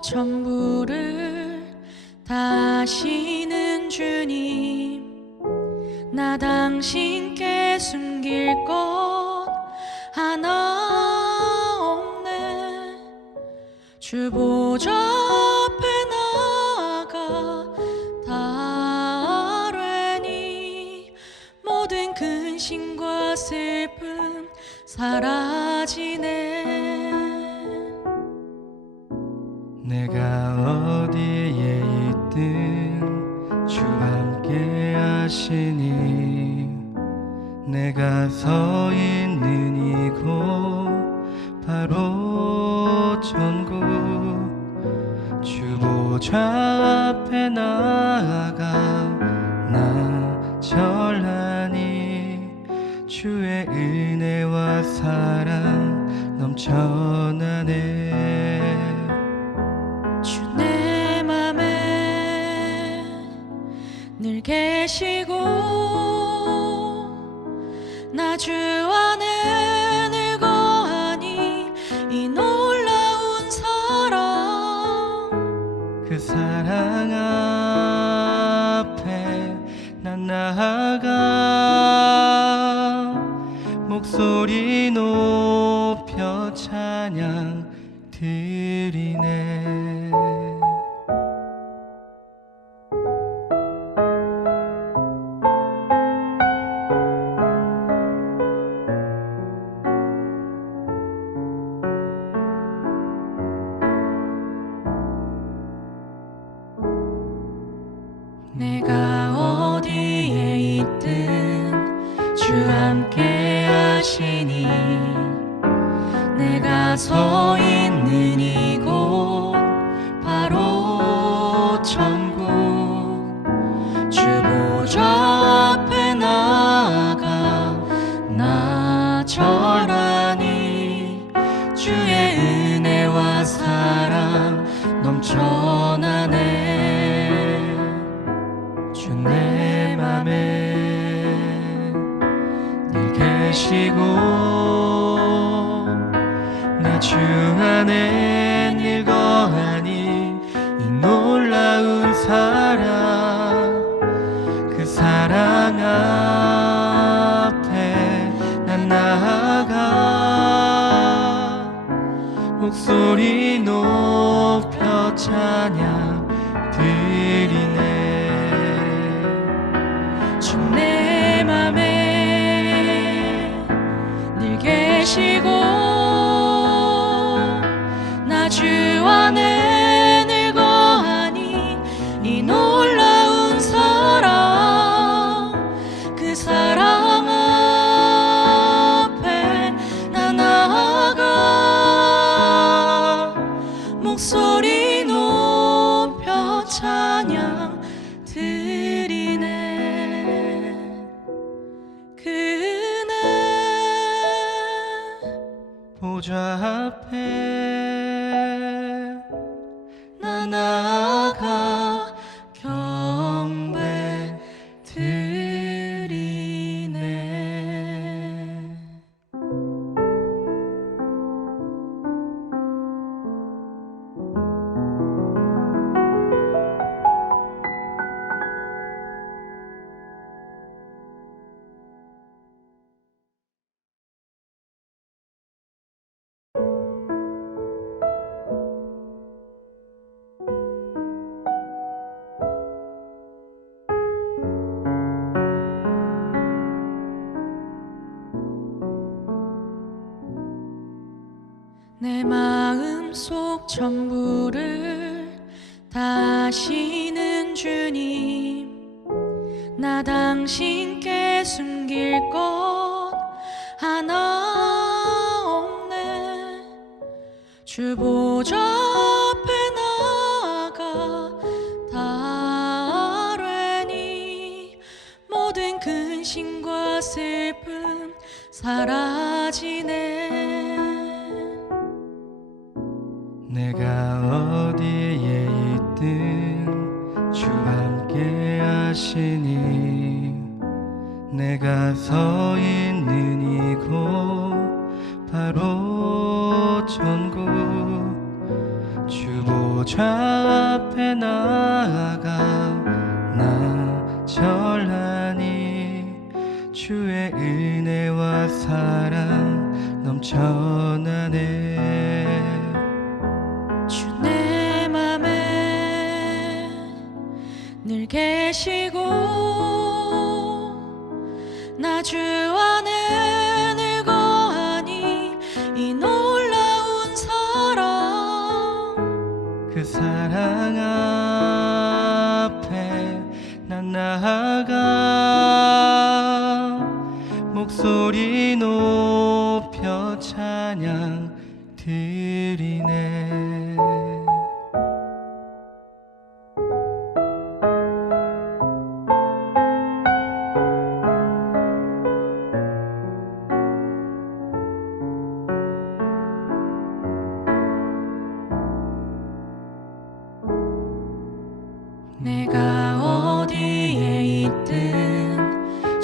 속 전부를 다시는 주님 나 당신께 숨길 것 하나 없네. 주 보좌 앞에 나가 다뢰니 모든 근심과 슬픔 사라지네 하시니 내가 서 있는 이곳 바로 천국 주 보좌 앞에 나아가 늘 계시고 나 주 안에 늘 거하니 이 놀라운 사랑. 그 사랑 앞에 난 나아 내가 어디에 있든 주 함께 하시니 내가 서 있는 이곳 바로 천국. 주 보좌 내 맘에 늘 계시고 나 주 안에 늘 거하니 이 놀라운 사랑 그 사랑 앞에 난 나아가 목소리 보좌 앞에 내 마음 속 전부를 다시는 주님 나 당신께 숨길 것 하나 없네. 주 보좌 앞에 나가 다뢰니 모든 근심과 슬픔 사라지네 내가 어디에 있든 주 함께 하시니 내가 서 있는 이곳 바로 천국 주 보좌 좌앞에 나아가 나 절하니 주의 은혜와 사랑 넘쳐나네 계시고 나 주 안에 늘 거하니 이 놀라운 사랑. 그 사랑 앞에 난 나아가 목소리 높여 찬양 드리네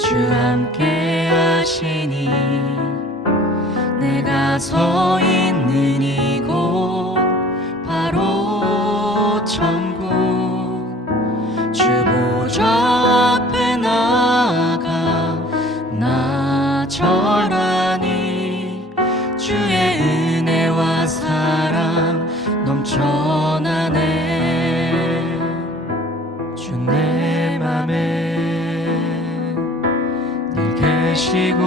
주 함께 하시니 내가 서 있는 계시고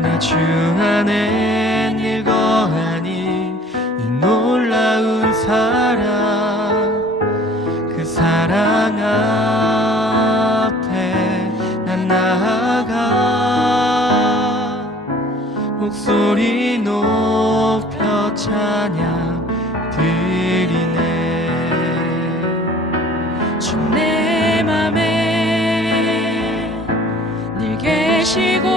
나 주 안에 늘 거하니 이 놀라운 사랑 그 사랑 앞에 난 나아가 목소리 주내 맘에 늘 계시고